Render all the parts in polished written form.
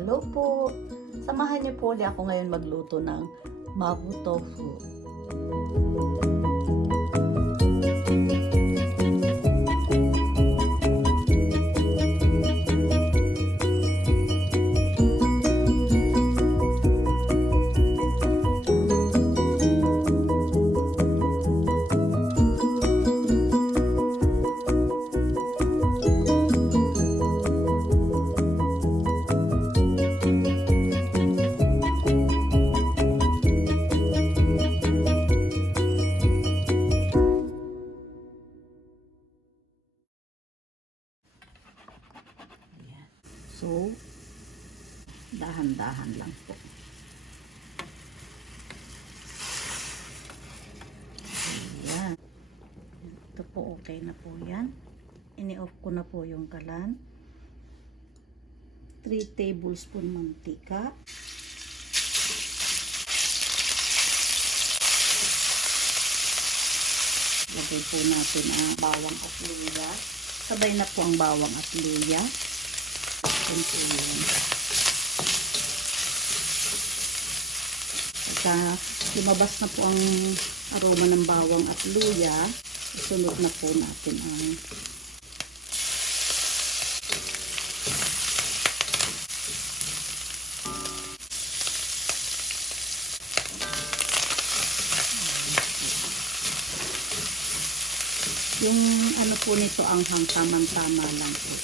Hello po! Samahan niyo po ulit ako ngayon magluto ng Mabo tofu. So, dahan-dahan lang po. Ayan. Ito po, okay na po yan. Ini-off ko na po yung kalan. 3 tablespoon mantika. Lagay po natin ang bawang at luya. Sabay na po ang bawang at luya. Pagka lumabas na po ang aroma ng bawang at luya, isunod na po natin ang yung ano po nito, ang tamang-tama lang po.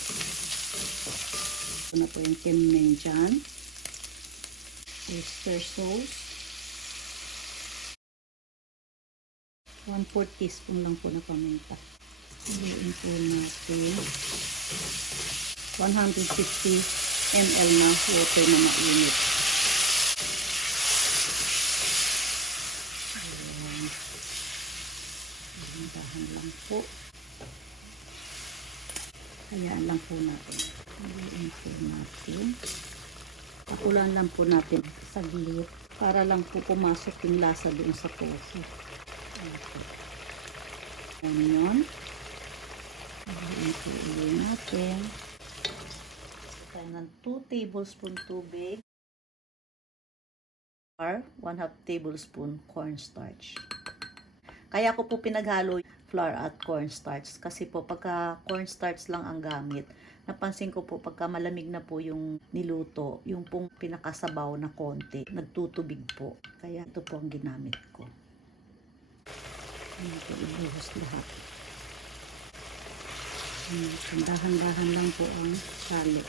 Ito na po yung tenmenjan, oyster sauce, 1/4 teaspoon lang po na paminta. Haluin po natin 150 ml na water na mainit. Dahan lang po. Hayaan lang po natin. Haluin po natin. Pakulan lang po natin saglit para lang po pumasok yung lasa doon sa tofu. Onion. Haluin po ulit natin. Tayo ng 2 tablespoon tubig or 1/2 tablespoon cornstarch. Kaya ko po pinaghalo flour at cornstarch kasi po pagka cornstarch lang ang gamit, napansin ko po pagka malamig na po yung niluto, yung pong pinakasabaw na konti, nagtutubig po. Kaya ito po ang ginamit ko. Ito ibuhos lahat. Dahan-dahan lang po ang salo.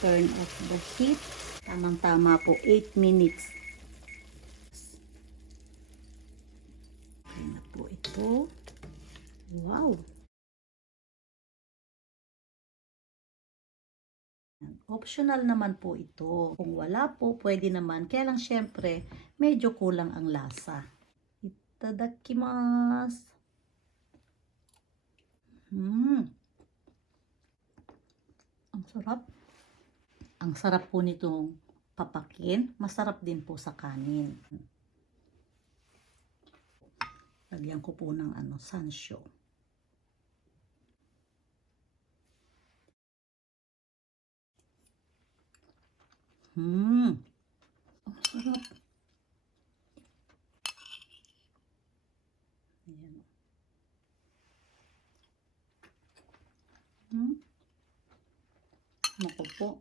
Turn off the heat. Tamang-tama po, 8 minutes. Okay na po ito. Wow! Optional naman po ito. Kung wala po, pwede naman. Kaya lang syempre, medyo kulang ang lasa. Itadakimasu! Ang sarap. Ang sarap po nitong papakin. Masarap din po sa kanin. Lagyan ko po ng Sanshio. Ang sarap. Ayan. Naku po.